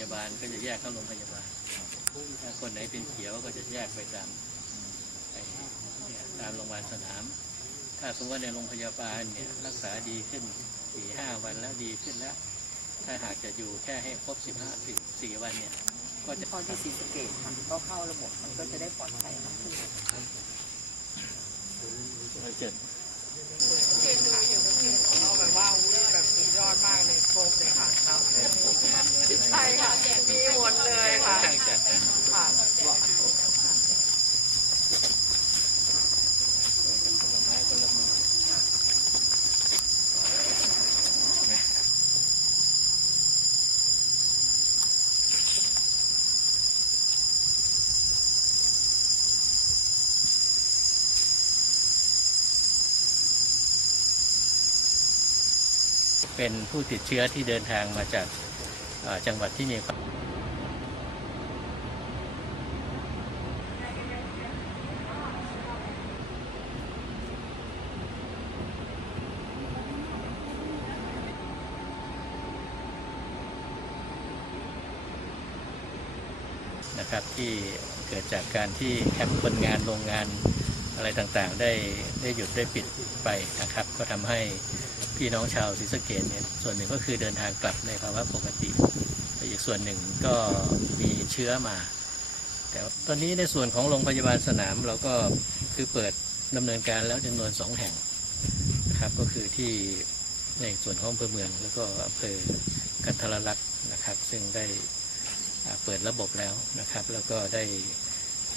ยาบาลก็จะแยกเข้าโรงพยาบาล ถ้าคนไหนเป็นเขียวก็จะแยกไปตามไอ้เนี่ยตามโรงพยาบาลสนาม ถ้าสมมติว่าในโรงพยาบาลเนี่ยรักษาดีขึ้นสี่ห้าวันแล้วดีขึ้นแล้ว ถ้าหากจะอยู่แค่ให้ครบสิบห้าสิบสี่วันเนี่ย ก็จะพอที่ศรีสเกดค่ะก็เข้าระบบมันก็จะได้ปลอดภัยมากขึ้นร้อยเจ็ดก็แบบว่าแบบสุดยอดมากเลยครบเลยค่ะครับใช่ ค่ะมีหมดเลยค่ะจัดค่ะคนละไม้คนละมือเป็นผู้ติดเชื้อที่เดินทางมาจากเอ่อ จังหวัดที่มีความนะครับที่เกิดจากการที่แคมป์คนงานโรงงานอะไรต่างๆ ได้ได้หยุดได้ปิดไปนะครับ ก็ทำให้ พี่น้องชาวศรีสะเกดเนี่ยส่วนหนึ่งก็คือเดินทางกลับในภาวะปกติแต่อีกส่วนหนึ่งก็มีเชื้อมา แต่ว่าตอนนี้ในส่วนของโรงพยาบาลสนามเราก็คือเปิดดำเนินการแล้วจำนวนสองแห่งนะครับก็คือที่ในส่วนของอำเภอเมือง แล้วก็อำเภอกันทรลักษณ์นะครับ ซึ่งได้เปิดระบบแล้วนะครับ แล้วก็ได้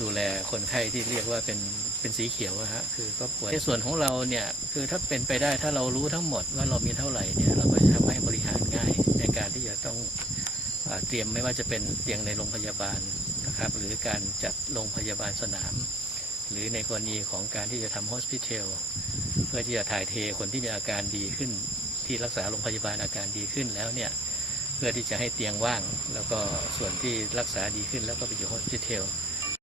ดูแลคนไข้ที่เรียกว่าเป็นเป็นสีเขียวนะฮะคือก็ป่วยในส่วนของเราเนี่ยคือถ้าเป็นไปได้ถ้าเรารู้ทั้งหมดว่าเรามีเท่าไหร่เนี่ยเราก็จะทำให้บริหารง่ายในการที่จะต้องอเตรียมไม่ว่าจะเป็นเตียงในโรงพยาบาลนะครับ หรือการจัดโรงพยาบาลสนาม หรือในกรณีของการที่จะทำโฮสพิทลเพื่อที่จะถ่ายเทคนที่มีอาการดีขึ้น ที่รักษาโรงพยาบาลอาการดีขึ้นแล้วเนี่ยเพื่อที่จะให้เตียงว่าง แล้วก็ส่วนที่รักษาดีขึ้นแล้วก็ไปอยู่โฮสพิทล